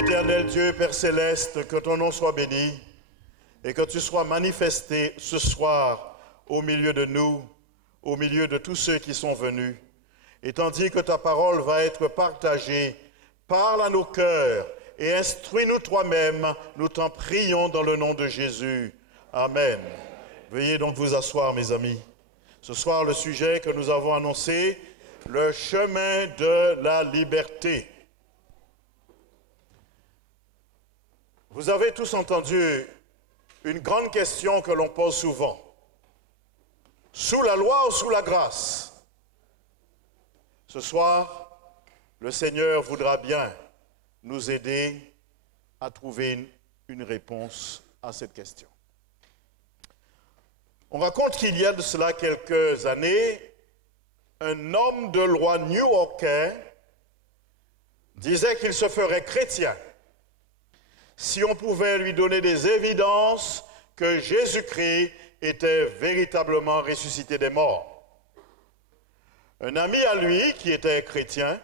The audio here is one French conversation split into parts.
Éternel Dieu, Père Céleste, que ton nom soit béni et que tu sois manifesté ce soir au milieu de nous, au milieu de tous ceux qui sont venus. Et tandis que ta parole va être partagée, parle à nos cœurs et instruis-nous toi-même, nous t'en prions dans le nom de Jésus. Amen. Veuillez donc vous asseoir, mes amis. Ce soir, le sujet que nous avons annoncé, le chemin de la liberté. Vous avez tous entendu une grande question que l'on pose souvent. Sous la loi ou sous la grâce? Ce soir, le Seigneur voudra bien nous aider à trouver une réponse à cette question. On raconte qu'il y a de cela quelques années, un homme de loi new-yorkais disait qu'il se ferait chrétien si on pouvait lui donner des évidences que Jésus-Christ était véritablement ressuscité des morts. Un ami à lui, qui était chrétien,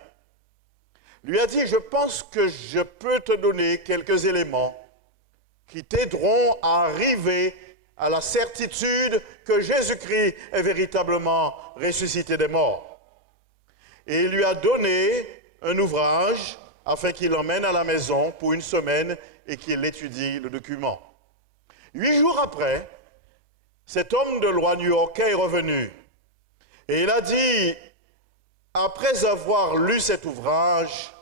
lui a dit « Je pense que je peux te donner quelques éléments qui t'aideront à arriver à la certitude que Jésus-Christ est véritablement ressuscité des morts. » Et il lui a donné un ouvrage afin qu'il l'emmène à la maison pour une semaine et qu'il étudie le document. 8 jours après, cet homme de loi new-yorkais est revenu. Et il a dit, après avoir lu cet ouvrage,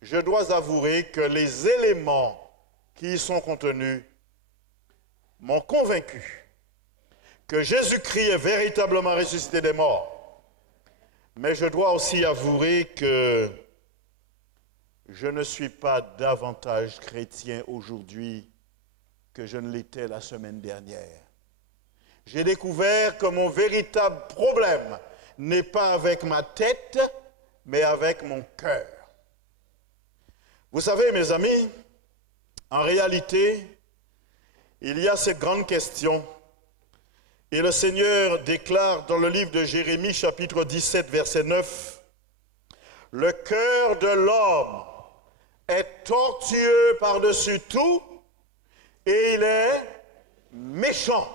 je dois avouer que les éléments qui y sont contenus m'ont convaincu que Jésus-Christ est véritablement ressuscité des morts. Mais je dois aussi avouer que je ne suis pas davantage chrétien aujourd'hui que je ne l'étais la semaine dernière. J'ai découvert que mon véritable problème n'est pas avec ma tête, mais avec mon cœur. Vous savez, mes amis, en réalité, il y a cette grande question. Et le Seigneur déclare dans le livre de Jérémie, chapitre 17, verset 9, « Le cœur de l'homme est tortueux par-dessus tout, et il est méchant.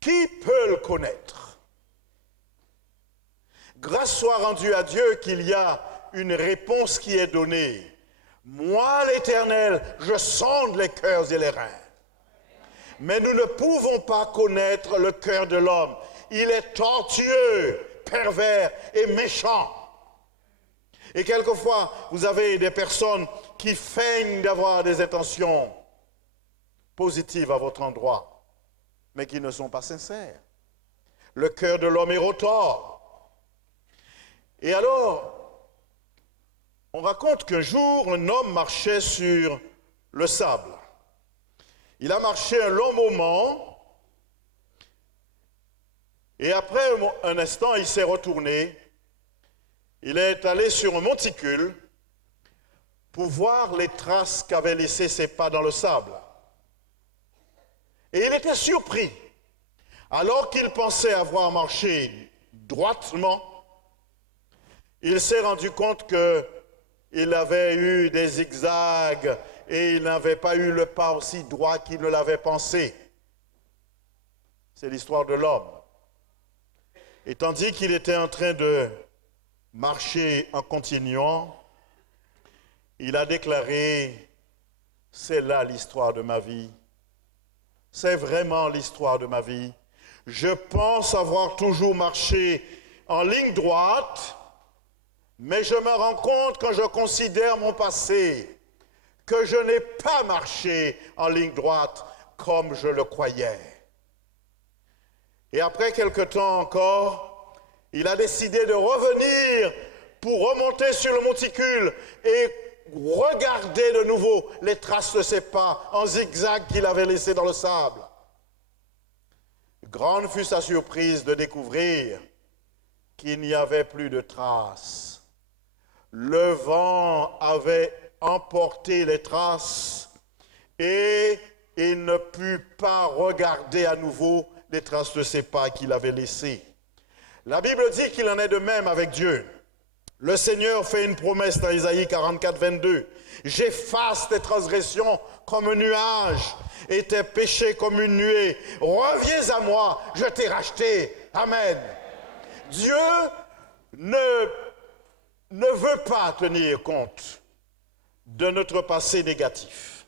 Qui peut le connaître? » Grâce soit rendue à Dieu qu'il y a une réponse qui est donnée. Moi, l'Éternel, je sonde les cœurs et les reins. Mais nous ne pouvons pas connaître le cœur de l'homme. Il est tortueux, pervers et méchant. Et quelquefois, vous avez des personnes qui feignent d'avoir des intentions positives à votre endroit, mais qui ne sont pas sincères. Le cœur de l'homme est retors. Et alors, on raconte qu'un jour, un homme marchait sur le sable. Il a marché un long moment, et après un instant, il s'est retourné. Il est allé sur un monticule pour voir les traces qu'avaient laissées ses pas dans le sable. Et il était surpris. Alors qu'il pensait avoir marché droitement, il s'est rendu compte qu'il avait eu des zigzags et il n'avait pas eu le pas aussi droit qu'il ne l'avait pensé. C'est l'histoire de l'homme. Et tandis qu'il était en train de marcher en continuant, il a déclaré, c'est là l'histoire de ma vie. C'est vraiment l'histoire de ma vie. Je pense avoir toujours marché en ligne droite, mais je me rends compte quand je considère mon passé que je n'ai pas marché en ligne droite comme je le croyais. Et après quelque temps encore, il a décidé de revenir pour remonter sur le monticule et regarder de nouveau les traces de ses pas en zigzag qu'il avait laissés dans le sable. Grande fut sa surprise de découvrir qu'il n'y avait plus de traces. Le vent avait emporté les traces et il ne put pas regarder à nouveau les traces de ses pas qu'il avait laissées. La Bible dit qu'il en est de même avec Dieu. Le Seigneur fait une promesse dans Isaïe 44, 22. J'efface tes transgressions comme un nuage et tes péchés comme une nuée. Reviens à moi, je t'ai racheté. Amen. Dieu ne veut pas tenir compte de notre passé négatif.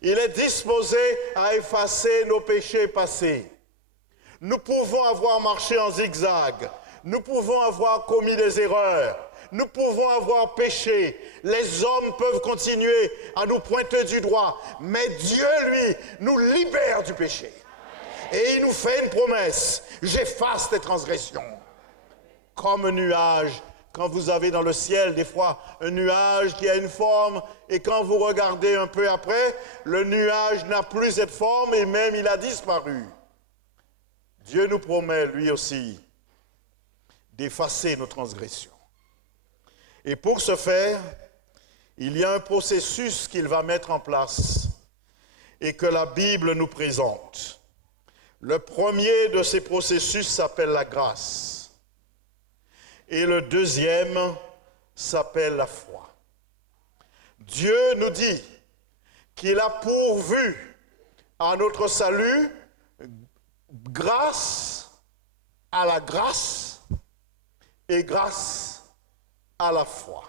Il est disposé à effacer nos péchés passés. Nous pouvons avoir marché en zigzag. Nous pouvons avoir commis des erreurs. Nous pouvons avoir péché. Les hommes peuvent continuer à nous pointer du doigt. Mais Dieu, lui, nous libère du péché. Et il nous fait une promesse. J'efface tes transgressions. Comme un nuage. Quand vous avez dans le ciel, des fois, un nuage qui a une forme, et quand vous regardez un peu après, le nuage n'a plus cette forme, et même il a disparu. Dieu nous promet, lui aussi, d'effacer nos transgressions. Et pour ce faire, il y a un processus qu'il va mettre en place et que la Bible nous présente. Le premier de ces processus s'appelle la grâce. Et le deuxième s'appelle la foi. Dieu nous dit qu'il a pourvu à notre salut grâce à la grâce et grâce à la foi.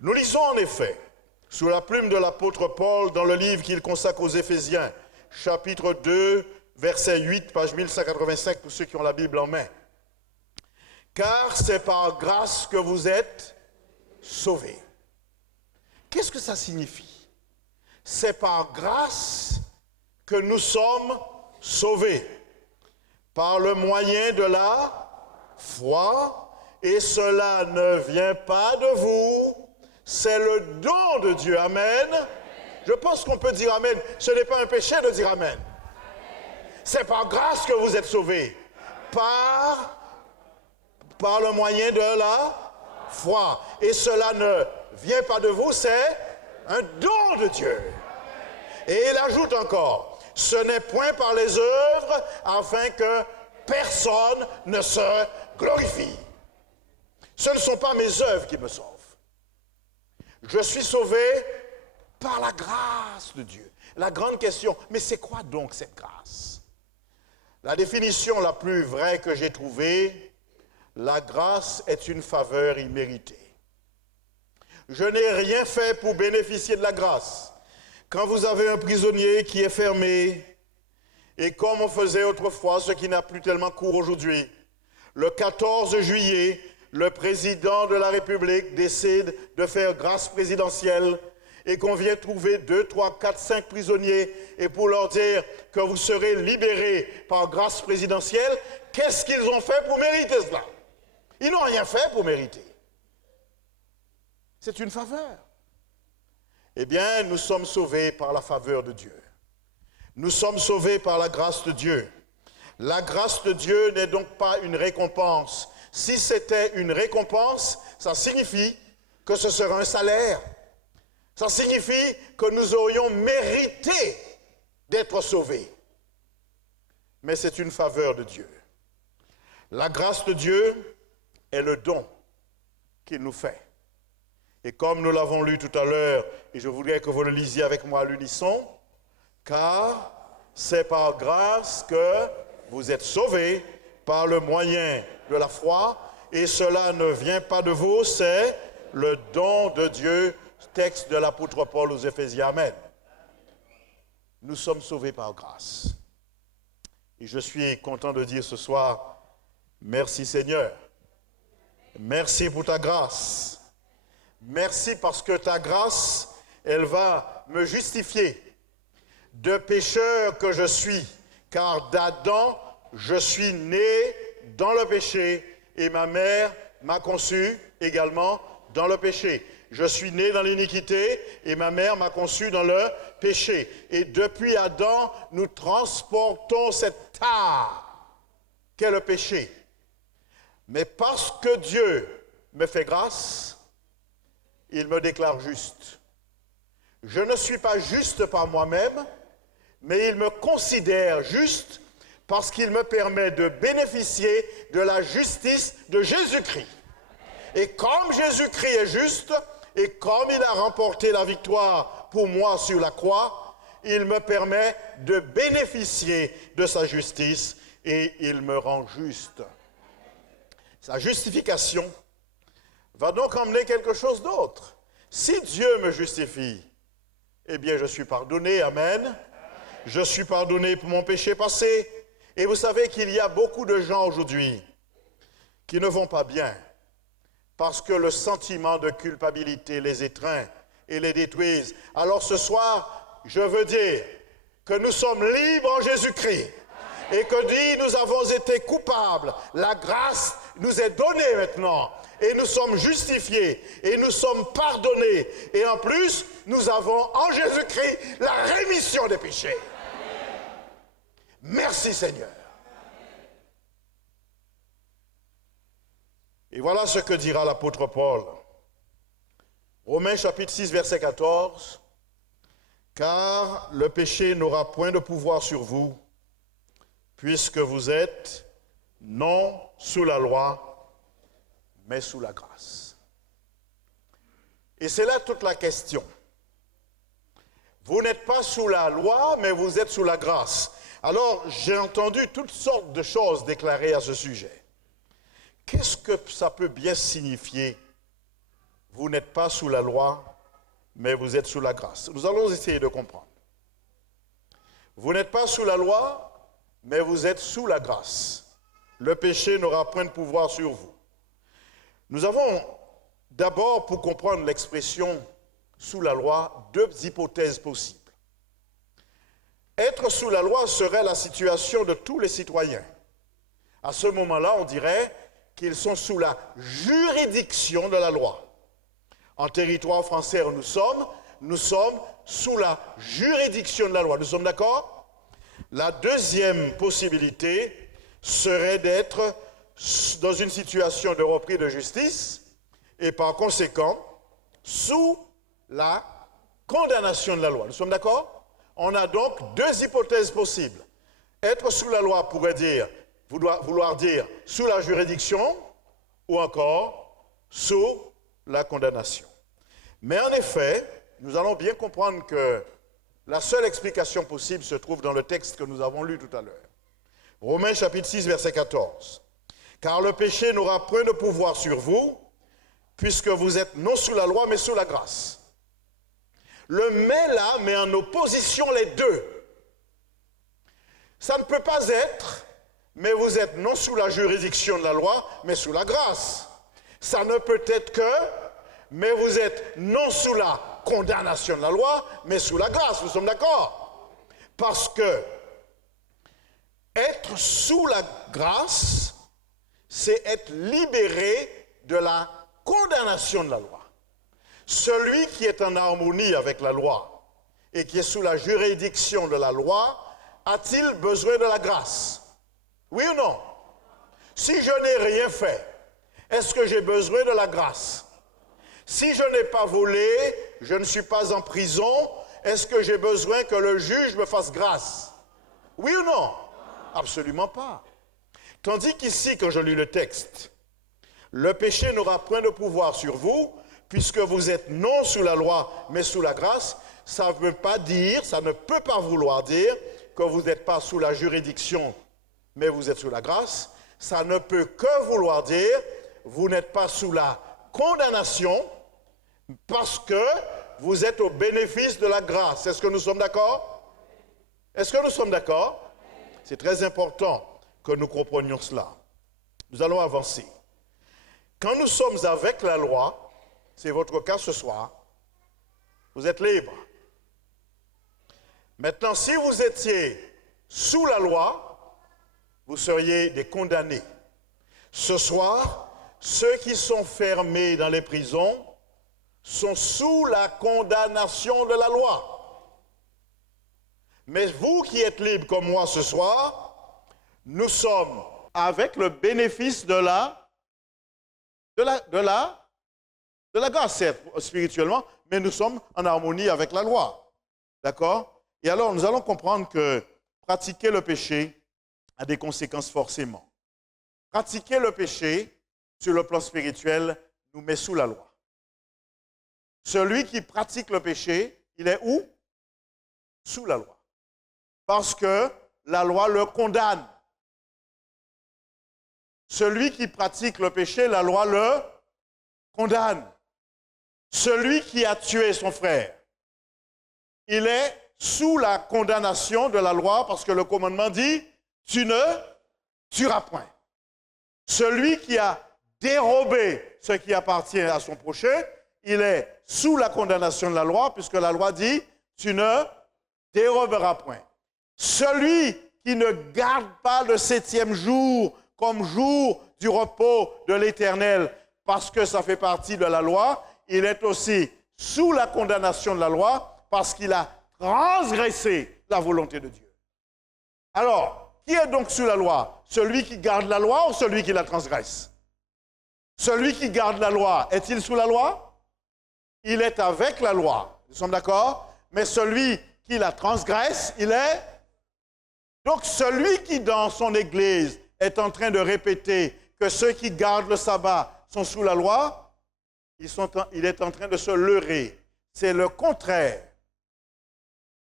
Nous lisons en effet, sous la plume de l'apôtre Paul, dans le livre qu'il consacre aux Éphésiens, chapitre 2, verset 8, page 1185, pour ceux qui ont la Bible en main. Car c'est par grâce que vous êtes sauvés. Qu'est-ce que ça signifie? C'est par grâce que nous sommes sauvés, par le moyen de la foi, et cela ne vient pas de vous, c'est le don de Dieu. Amen. Je pense qu'on peut dire amen. Ce n'est pas un péché de dire amen. C'est par grâce que vous êtes sauvés, par le moyen de la foi. Et cela ne vient pas de vous, c'est un don de Dieu. Et il ajoute encore, ce n'est point par les œuvres afin que personne ne se glorifie. Ce ne sont pas mes œuvres qui me sauvent. Je suis sauvé par la grâce de Dieu. La grande question, mais c'est quoi donc cette grâce? La définition la plus vraie que j'ai trouvée, la grâce est une faveur imméritée. Je n'ai rien fait pour bénéficier de la grâce. Quand vous avez un prisonnier qui est fermé, et comme on faisait autrefois, ce qui n'a plus tellement cours aujourd'hui, le 14 juillet, le président de la République décide de faire grâce présidentielle et qu'on vient trouver 2, 3, 4, 5 prisonniers et pour leur dire que vous serez libérés par grâce présidentielle, qu'est-ce qu'ils ont fait pour mériter cela? Ils n'ont rien fait pour mériter. C'est une faveur. Eh bien, nous sommes sauvés par la faveur de Dieu. Nous sommes sauvés par la grâce de Dieu. La grâce de Dieu n'est donc pas une récompense. Si c'était une récompense, ça signifie que ce serait un salaire. Ça signifie que nous aurions mérité d'être sauvés. Mais c'est une faveur de Dieu. La grâce de Dieu est le don qu'il nous fait. Et comme nous l'avons lu tout à l'heure, et je voudrais que vous le lisiez avec moi à l'unisson, car c'est par grâce que vous êtes sauvés par le moyen de la foi, et cela ne vient pas de vous, c'est le don de Dieu, texte de l'apôtre Paul aux Éphésiens. Amen. Nous sommes sauvés par grâce. Et je suis content de dire ce soir, merci Seigneur. Merci pour ta grâce. Merci parce que ta grâce, elle va me justifier de pécheur que je suis, car d'Adam, je suis né dans le péché et ma mère m'a conçu également dans le péché. Je suis né dans l'iniquité et ma mère m'a conçu dans le péché. Et depuis Adam, nous transportons cette tare qu'est le péché. Mais parce que Dieu me fait grâce, il me déclare juste. Je ne suis pas juste par moi-même, mais il me considère juste parce qu'il me permet de bénéficier de la justice de Jésus-Christ. Et comme Jésus-Christ est juste, et comme il a remporté la victoire pour moi sur la croix, il me permet de bénéficier de sa justice et il me rend juste. Sa justification va donc emmener quelque chose d'autre. Si Dieu me justifie, eh bien je suis pardonné, amen. Je suis pardonné pour mon péché passé. Et vous savez qu'il y a beaucoup de gens aujourd'hui qui ne vont pas bien parce que le sentiment de culpabilité les étreint et les détruise. Alors ce soir, je veux dire que nous sommes libres en Jésus-Christ et que dit nous avons été coupables. La grâce nous est donnée maintenant et nous sommes justifiés et nous sommes pardonnés. Et en plus, nous avons en Jésus-Christ la rémission des péchés. Merci Seigneur. Et voilà ce que dira l'apôtre Paul. Romains chapitre 6, verset 14. Car le péché n'aura point de pouvoir sur vous, puisque vous êtes non sous la loi, mais sous la grâce. Et c'est là toute la question. Vous n'êtes pas sous la loi, mais vous êtes sous la grâce. Alors, j'ai entendu toutes sortes de choses déclarées à ce sujet. Qu'est-ce que ça peut bien signifier? Vous n'êtes pas sous la loi, mais vous êtes sous la grâce. Nous allons essayer de comprendre. Vous n'êtes pas sous la loi, mais vous êtes sous la grâce. Le péché n'aura point de pouvoir sur vous. Nous avons d'abord, pour comprendre l'expression sous la loi, deux hypothèses possibles. Être sous la loi serait la situation de tous les citoyens. À ce moment-là, on dirait qu'ils sont sous la juridiction de la loi. En territoire français où nous sommes sous la juridiction de la loi. Nous sommes d'accord? La deuxième possibilité serait d'être dans une situation de repris de justice et par conséquent sous la condamnation de la loi. Nous sommes d'accord? On a donc deux hypothèses possibles. Être sous la loi pourrait vouloir dire sous la juridiction ou encore sous la condamnation. Mais en effet, nous allons bien comprendre que la seule explication possible se trouve dans le texte que nous avons lu tout à l'heure. Romains chapitre 6, verset 14. Car le péché n'aura point de pouvoir sur vous, puisque vous êtes non sous la loi, mais sous la grâce. Le mais là met en opposition les deux. Ça ne peut pas être, mais vous êtes non sous la juridiction de la loi, mais sous la grâce. Ça ne peut être que, mais vous êtes non sous la condamnation de la loi, mais sous la grâce. Nous sommes d'accord? Parce que être sous la grâce, c'est être libéré de la condamnation de la loi. Celui qui est en harmonie avec la loi et qui est sous la juridiction de la loi, a-t-il besoin de la grâce? Oui ou non? Si je n'ai rien fait, est-ce que j'ai besoin de la grâce? Si je n'ai pas volé, je ne suis pas en prison, est-ce que j'ai besoin que le juge me fasse grâce? Oui ou non? Absolument pas. Tandis qu'ici, quand je lis le texte, le péché n'aura point de pouvoir sur vous, puisque vous êtes non sous la loi, mais sous la grâce, ça ne peut pas vouloir dire que vous n'êtes pas sous la juridiction, mais vous êtes sous la grâce. Ça ne peut que vouloir dire vous n'êtes pas sous la condamnation, parce que vous êtes au bénéfice de la grâce. Est-ce que nous sommes d'accord? Est-ce que nous sommes d'accord? C'est très important que nous comprenions cela. Nous allons avancer. Quand nous sommes avec la loi, c'est votre cas ce soir, vous êtes libre. Maintenant, si vous étiez sous la loi, vous seriez des condamnés. Ce soir, ceux qui sont fermés dans les prisons sont sous la condamnation de la loi. Mais vous qui êtes libres comme moi ce soir, nous sommes avec le bénéfice de la grâce, spirituellement, mais nous sommes en harmonie avec la loi. D'accord? Et alors, nous allons comprendre que pratiquer le péché a des conséquences forcément. Pratiquer le péché, sur le plan spirituel, nous met sous la loi. Celui qui pratique le péché, il est où? Sous la loi. Parce que la loi le condamne. Celui qui pratique le péché, la loi le condamne. Celui qui a tué son frère, il est sous la condamnation de la loi parce que le commandement dit, tu ne tueras point. Celui qui a dérobé ce qui appartient à son prochain, il est sous la condamnation de la loi puisque la loi dit, tu ne déroberas point. Celui qui ne garde pas le 7e jour comme jour du repos de l'Éternel parce que ça fait partie de la loi, il est aussi sous la condamnation de la loi parce qu'il a transgressé la volonté de Dieu. Alors, qui est donc sous la loi? Celui qui garde la loi ou celui qui la transgresse? Celui qui garde la loi, est-il sous la loi? Il est avec la loi. Nous sommes d'accord? Mais celui qui la transgresse, il est... Donc, celui qui, dans son église, est en train de répéter que ceux qui gardent le sabbat sont sous la loi, il est en train de se leurrer. C'est le contraire.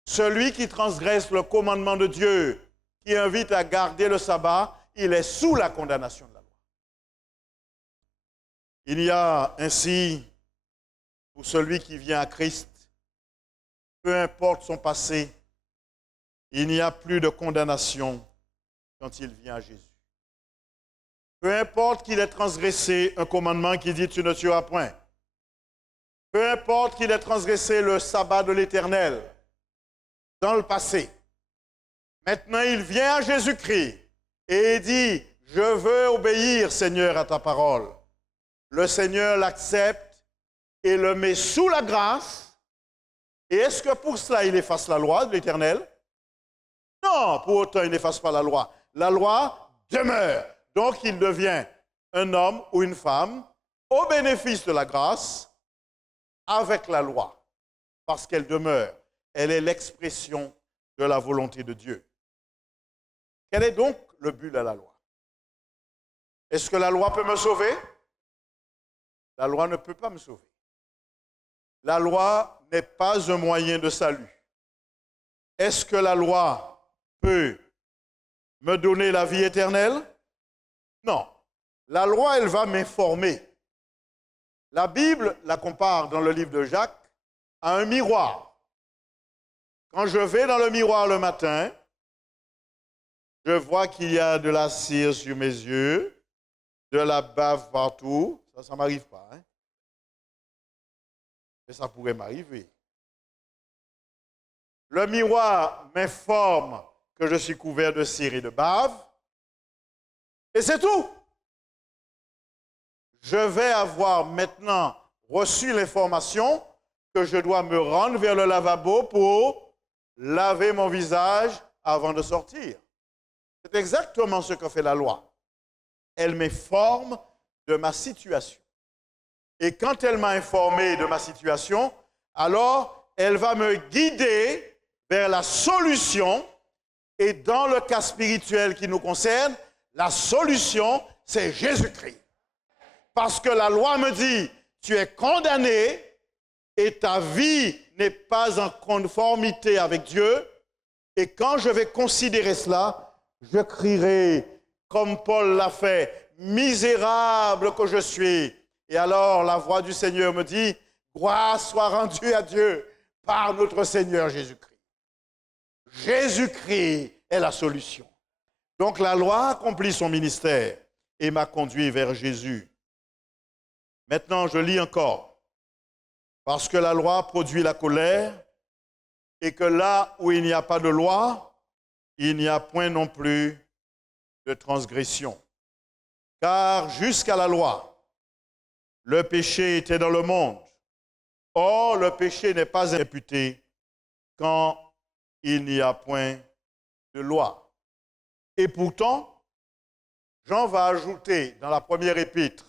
Celui qui transgresse le commandement de Dieu, qui invite à garder le sabbat, il est sous la condamnation de la loi. Il y a ainsi, pour celui qui vient à Christ, peu importe son passé, il n'y a plus de condamnation quand il vient à Jésus. Peu importe qu'il ait transgressé un commandement qui dit « tu ne tueras point ». Peu importe qu'il ait transgressé le sabbat de l'Éternel dans le passé. Maintenant, il vient à Jésus-Christ et il dit « je veux obéir, Seigneur, à ta parole ». Le Seigneur l'accepte et le met sous la grâce. Et est-ce que pour cela, il efface la loi de l'Éternel? Non, pour autant, il n'efface pas la loi. La loi demeure. Donc, il devient un homme ou une femme au bénéfice de la grâce avec la loi, parce qu'elle demeure. Elle est l'expression de la volonté de Dieu. Quel est donc le but de la loi? Est-ce que la loi peut me sauver? La loi ne peut pas me sauver. La loi n'est pas un moyen de salut. Est-ce que la loi peut me donner la vie éternelle? Non. La loi, elle va m'informer. La Bible la compare dans le livre de Jacques à un miroir. Quand je vais dans le miroir le matin, je vois qu'il y a de la cire sur mes yeux, de la bave partout. Ça ne m'arrive pas. Hein? Mais ça pourrait m'arriver. Le miroir m'informe que je suis couvert de cire et de bave. Et c'est tout. Je vais avoir maintenant reçu l'information que je dois me rendre vers le lavabo pour laver mon visage avant de sortir. C'est exactement ce que fait la loi. Elle m'informe de ma situation. Et quand elle m'a informé de ma situation, alors elle va me guider vers la solution. Et dans le cas spirituel qui nous concerne, la solution, c'est Jésus-Christ. Parce que la loi me dit, tu es condamné et ta vie n'est pas en conformité avec Dieu. Et quand je vais considérer cela, je crierai, comme Paul l'a fait, misérable que je suis. Et alors la voix du Seigneur me dit, gloire soit rendue à Dieu par notre Seigneur Jésus-Christ. Jésus-Christ est la solution. Donc la loi accomplit son ministère et m'a conduit vers Jésus. Maintenant, je lis encore. Parce que la loi produit la colère et que là où il n'y a pas de loi, il n'y a point non plus de transgression. Car jusqu'à la loi, le péché était dans le monde. Or, le péché n'est pas imputé quand il n'y a point de loi. Et pourtant, Jean va ajouter dans la première épître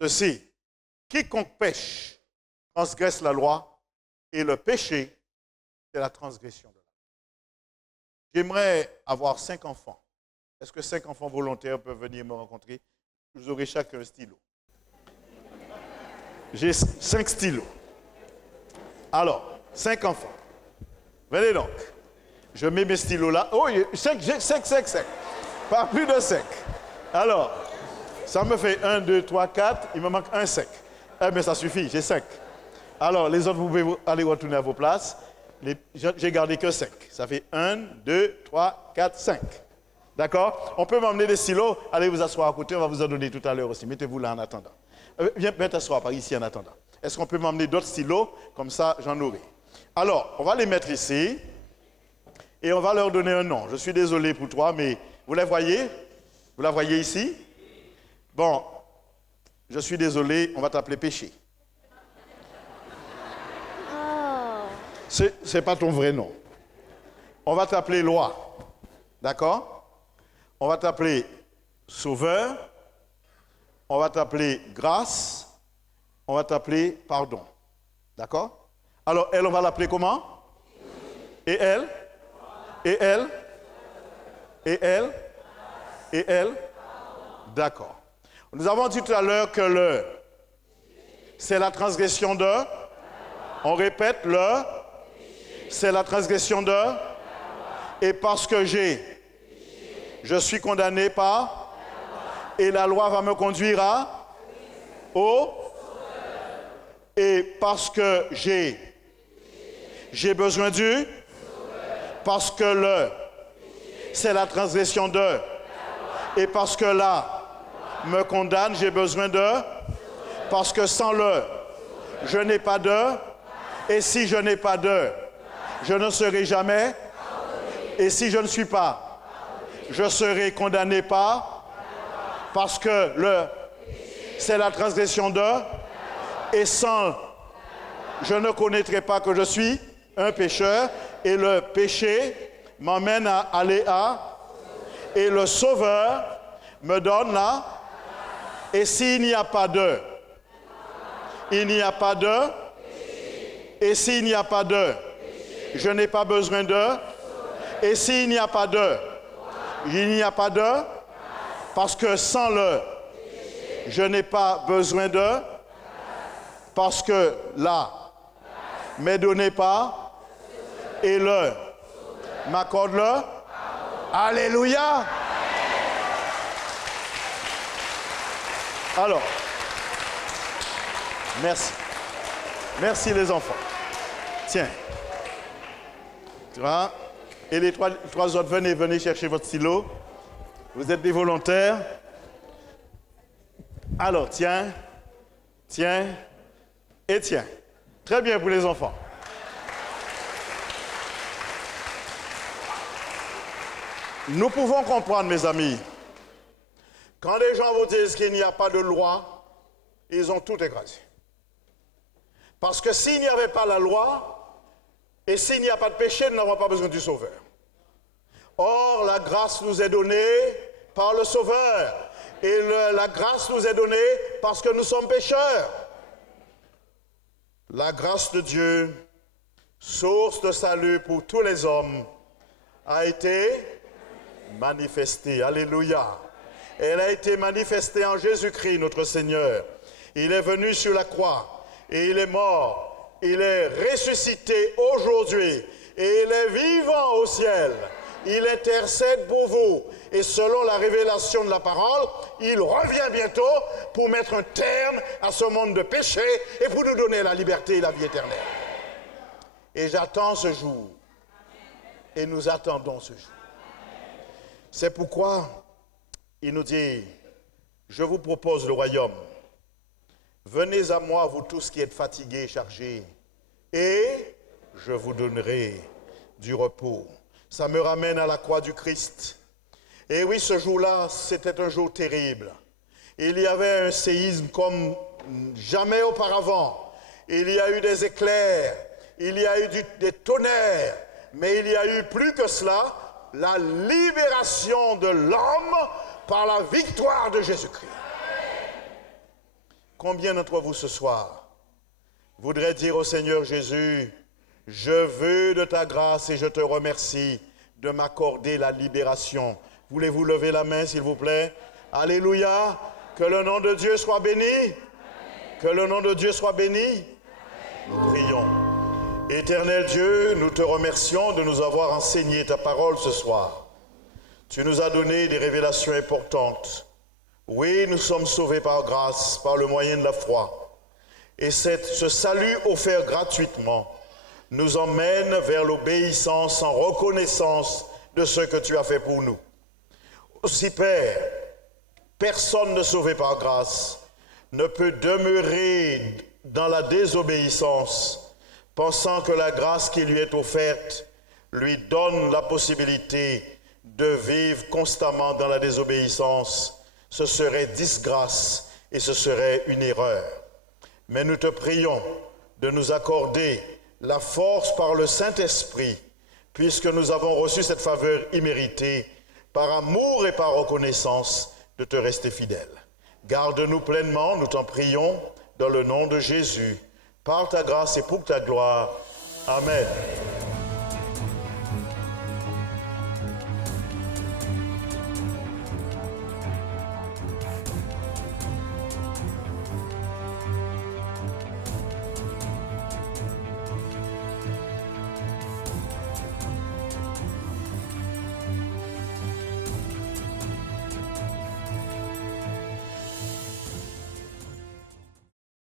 ceci. Quiconque pêche transgresse la loi et le péché, c'est la transgression de la loi. J'aimerais avoir 5 enfants. Est-ce que 5 enfants volontaires peuvent venir me rencontrer? Vous aurez chacun un stylo. J'ai 5 stylos. Alors, 5 enfants. Venez donc. Je mets mes stylos là. Oh, 5. Pas plus de 5. Alors, ça me fait 1, 2, 3, 4. Il me manque un 5. Eh bien, ça suffit, j'ai 5. Alors, les autres, vous pouvez aller retourner à vos places. J'ai gardé que 5. Ça fait 1, 2, 3, 4, 5. D'accord? On peut m'emmener des stylos. Allez vous asseoir à côté. On va vous en donner tout à l'heure aussi. Mettez-vous là en attendant. Viens t'asseoir par ici en attendant. Est-ce qu'on peut m'emmener d'autres stylos? Comme ça, j'en aurai. Alors, on va les mettre ici. Et on va leur donner un nom. Je suis désolé pour toi, mais vous la voyez? Vous la voyez ici? Bon, je suis désolé, on va t'appeler Péché. C'est pas ton vrai nom. On va t'appeler Loi. D'accord? On va t'appeler Sauveur. On va t'appeler Grâce. On va t'appeler Pardon. D'accord? Alors, elle, on va l'appeler comment? Et elle? Et elle? Et elle? Et elle? D'accord. Nous avons dit tout à l'heure que le, c'est la transgression de, on répète, le, c'est la transgression de, et parce que je suis condamné par, et la loi va me conduire à, au, et parce que j'ai besoin du, parce que le, c'est la transgression de, et parce que là, me condamne, j'ai besoin de, parce que sans le, je n'ai pas de, et si je n'ai pas de, je ne serai jamais, et si je ne suis pas, je serai condamné par, parce que le, c'est la transgression de, et sans, je ne connaîtrai pas que je suis un pécheur, et le péché m'emmène à aller à, et le Sauveur me donne là, et s'il n'y a pas de, il n'y a pas de, et s'il n'y a pas de, je n'ai pas besoin de, et s'il n'y a pas de, il n'y a pas de, parce que sans le, je n'ai pas besoin de, parce que là, m'est donné pas, et le, m'accorde le, alléluia. Alors, merci. Merci les enfants. Tiens. Tu vois? Et les trois autres, venez chercher votre stylo. Vous êtes des volontaires. Alors, tiens, et tiens. Très bien pour les enfants. Nous pouvons comprendre, mes amis, quand les gens vous disent qu'il n'y a pas de loi, ils ont tout écrasé. Parce que s'il n'y avait pas la loi, et s'il n'y a pas de péché, nous n'avons pas besoin du Sauveur. Or, la grâce nous est donnée par le Sauveur. Et la grâce nous est donnée parce que nous sommes pécheurs. La grâce de Dieu, source de salut pour tous les hommes, a été manifestée. Alléluia. Elle a été manifestée en Jésus-Christ, notre Seigneur. Il est venu sur la croix et il est mort. Il est ressuscité aujourd'hui et il est vivant au ciel. Il intercède pour vous. Et selon la révélation de la parole, il revient bientôt pour mettre un terme à ce monde de péché et pour nous donner la liberté et la vie éternelle. Et j'attends ce jour. Et nous attendons ce jour. C'est pourquoi il nous dit, je vous propose le royaume. Venez à moi, vous tous qui êtes fatigués et chargés, et je vous donnerai du repos. Ça me ramène à la croix du Christ. Et oui, ce jour-là, c'était un jour terrible. Il y avait un séisme comme jamais auparavant. Il y a eu des éclairs, il y a eu des tonnerres, mais il y a eu plus que cela, la libération de l'homme par la victoire de Jésus-Christ. Combien d'entre vous ce soir voudraient dire au Seigneur Jésus, je veux de ta grâce et je te remercie de m'accorder la libération. Voulez-vous lever la main, s'il vous plaît? Alléluia. Que le nom de Dieu soit béni. Que le nom de Dieu soit béni. Nous prions. Éternel Dieu, nous te remercions de nous avoir enseigné ta parole ce soir. Tu nous as donné des révélations importantes. Oui, nous sommes sauvés par grâce, par le moyen de la foi. Et ce salut offert gratuitement nous emmène vers l'obéissance en reconnaissance de ce que tu as fait pour nous. Aussi, Père, personne ne sauvé par grâce ne peut demeurer dans la désobéissance, pensant que la grâce qui lui est offerte lui donne la possibilité de vivre constamment dans la désobéissance. Ce serait disgrâce et ce serait une erreur. Mais nous te prions de nous accorder la force par le Saint-Esprit, puisque nous avons reçu cette faveur imméritée, par amour et par reconnaissance, de te rester fidèle. Garde-nous pleinement, nous t'en prions, dans le nom de Jésus, par ta grâce et pour ta gloire. Amen.